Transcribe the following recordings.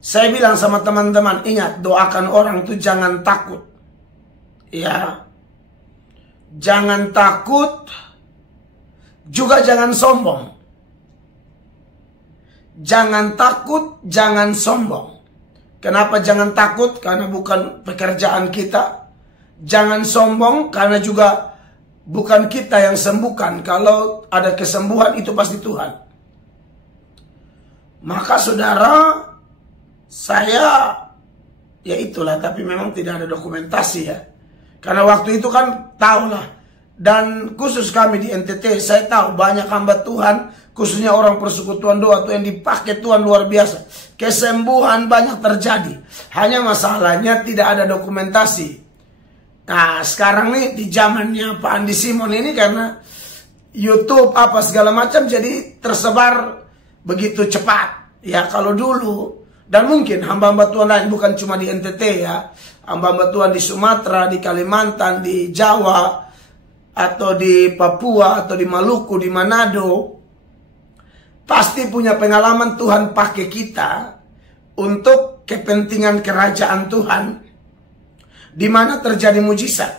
Saya bilang sama teman-teman, ingat, doakan orang itu jangan takut. Ya. Jangan takut, juga jangan sombong. Jangan takut, jangan sombong. Kenapa jangan takut? Karena bukan pekerjaan kita. Jangan sombong, karena juga bukan kita yang sembuhkan. Kalau ada kesembuhan, itu pasti Tuhan. Maka saudara, saya, ya itulah, tapi memang tidak ada dokumentasi ya. Karena waktu itu kan tahulah. Dan khusus kami di NTT, saya tahu banyak hamba Tuhan, khususnya orang persekutuan doa tuh yang dipakai Tuhan luar biasa. Kesembuhan banyak terjadi. Hanya masalahnya tidak ada dokumentasi. Nah sekarang nih di zamannya Pak Andi Simon ini, karena YouTube apa segala macam, jadi tersebar begitu cepat. Ya kalau dulu, dan mungkin hamba-hamba Tuhan lain bukan cuma di NTT ya, hamba-hamba Tuhan di Sumatera, di Kalimantan, di Jawa, atau di Papua, atau di Maluku, di Manado, pasti punya pengalaman Tuhan pakai kita untuk kepentingan kerajaan Tuhan, di mana terjadi mujizat.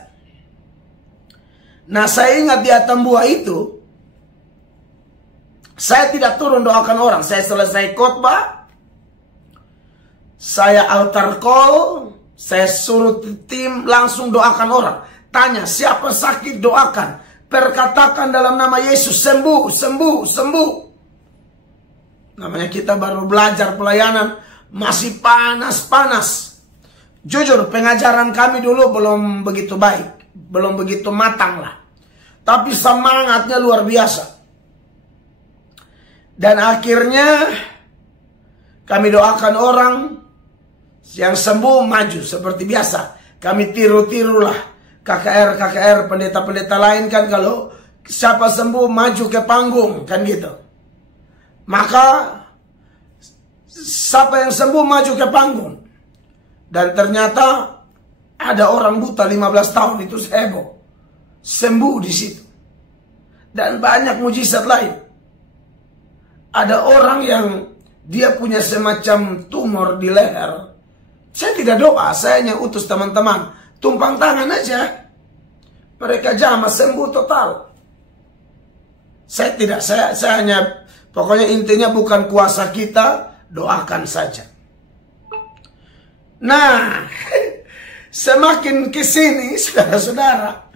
Nah saya ingat di Atambua itu, saya tidak turun doakan orang. Saya selesai khotbah, saya altar call, saya suruh tim langsung doakan orang. Tanya siapa sakit, doakan. Perkatakan dalam nama Yesus, sembuh, sembuh, sembuh. Namanya kita baru belajar pelayanan, masih panas-panas. Jujur pengajaran kami dulu belum begitu baik, belum begitu matang lah. Tapi semangatnya luar biasa. Dan akhirnya kami doakan orang yang sembuh maju seperti biasa. Kami tiru-tirulah KKR, pendeta-pendeta lain kan, kalau siapa sembuh maju ke panggung kan gitu. Maka siapa yang sembuh maju ke panggung. Dan ternyata ada orang buta 15 tahun itu heboh, sembuh di situ. Dan banyak mujizat lain. Ada orang yang dia punya semacam tumor di leher. Saya tidak doa, saya hanya utus teman-teman, tumpang tangan aja. Mereka jamah sembuh total. Saya tidak, saya hanya, pokoknya intinya bukan kuasa kita, doakan saja. Nah, semakin kesini, saudara-saudara,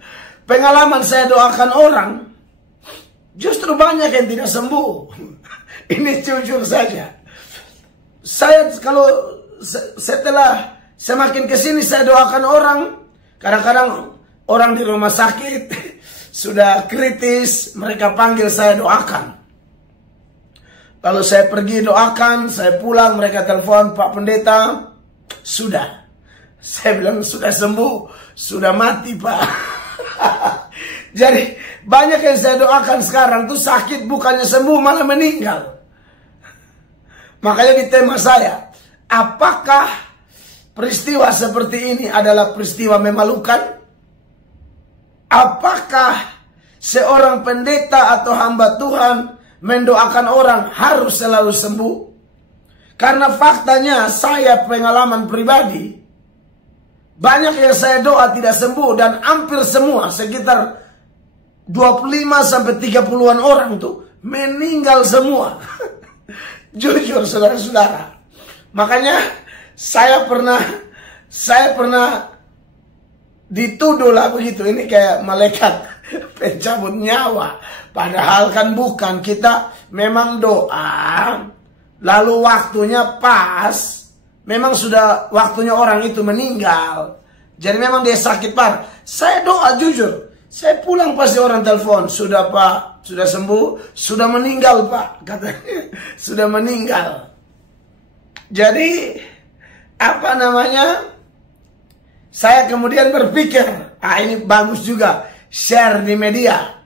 pengalaman saya doakan orang, justru banyak yang tidak sembuh. Ini jujur saja. Saya kalau setelah semakin kesini saya doakan orang, kadang-kadang orang di rumah sakit sudah kritis, mereka panggil saya doakan. Lalu saya pergi doakan, saya pulang, mereka telepon, Pak Pendeta, sudah. Saya bilang sudah sembuh, sudah mati Pak. Jadi banyak yang saya doakan sekarang tuh sakit bukannya sembuh malah meninggal. Makanya di tema saya, apakah peristiwa seperti ini adalah peristiwa memalukan? Apakah seorang pendeta atau hamba Tuhan mendoakan orang harus selalu sembuh? Karena faktanya saya pengalaman pribadi, banyak yang saya doa tidak sembuh, dan hampir semua, sekitar 25-30-an orang tuh meninggal semua. Jujur saudara-saudara. Makanya saya pernah dituduh lah begitu, ini kayak malaikat pencabut nyawa. Padahal kan bukan, kita memang doa, lalu waktunya pas, memang sudah waktunya orang itu meninggal. Jadi memang dia sakit parah. Saya doa jujur, saya pulang pasti orang telepon, sudah Pak, sudah sembuh, sudah meninggal Pak, katanya, sudah meninggal. Jadi apa namanya? Saya kemudian berpikir, ini bagus juga, share di media.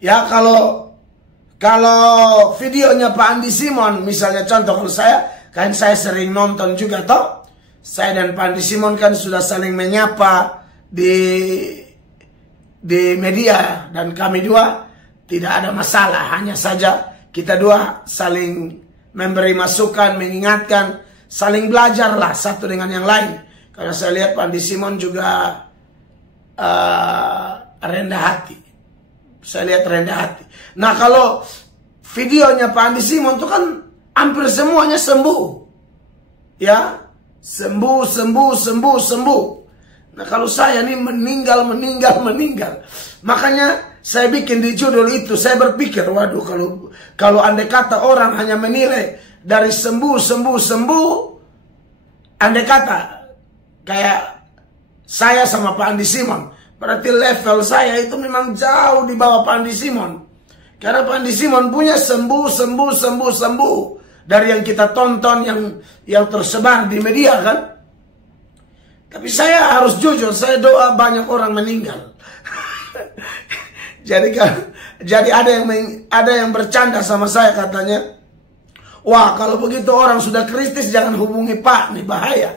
Ya kalau videonya Pak Andi Simon, misalnya contoh, kalau saya sering nonton juga toh. Saya dan Pak Andi Simon kan sudah saling menyapa di media, dan kami dua tidak ada masalah, hanya saja kita dua saling memberi masukan, mengingatkan. saling belajarlah satu dengan yang lain. Karena saya lihat Pak Andi Simon juga rendah hati. Saya lihat rendah hati. Nah, kalau videonya Pak Andi Simon itu kan hampir semuanya sembuh. Ya, sembuh. Nah, kalau saya nih meninggal. Makanya saya bikin di judul itu, saya berpikir, waduh, kalau andai kata orang hanya menilai dari sembuh, andai kata kayak saya sama Pak Andi Simon, berarti level saya itu memang jauh di bawah Pak Andi Simon. Karena Pak Andi Simon punya sembuh dari yang kita tonton, yang tersebar di media kan. Tapi saya harus jujur, saya doa banyak orang meninggal. Jadi ada yang bercanda sama saya, katanya, wah, kalau begitu orang sudah kritis jangan hubungi Pak, nih bahaya.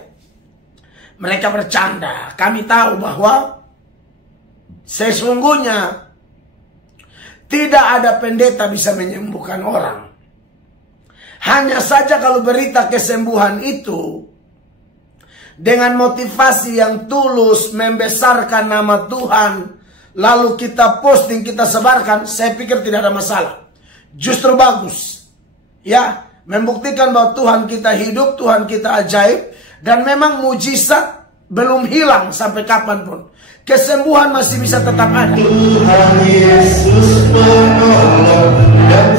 Mereka bercanda. Kami tahu bahwa sesungguhnya tidak ada pendeta bisa menyembuhkan orang. Hanya saja kalau berita kesembuhan itu dengan motivasi yang tulus, membesarkan nama Tuhan, lalu kita posting, kita sebarkan, saya pikir tidak ada masalah. Justru bagus. Ya, membuktikan bahwa Tuhan kita hidup, Tuhan kita ajaib, dan memang mujizat belum hilang sampai kapanpun. Kesembuhan masih bisa tetap ada. Tuhan Yesus menolong dan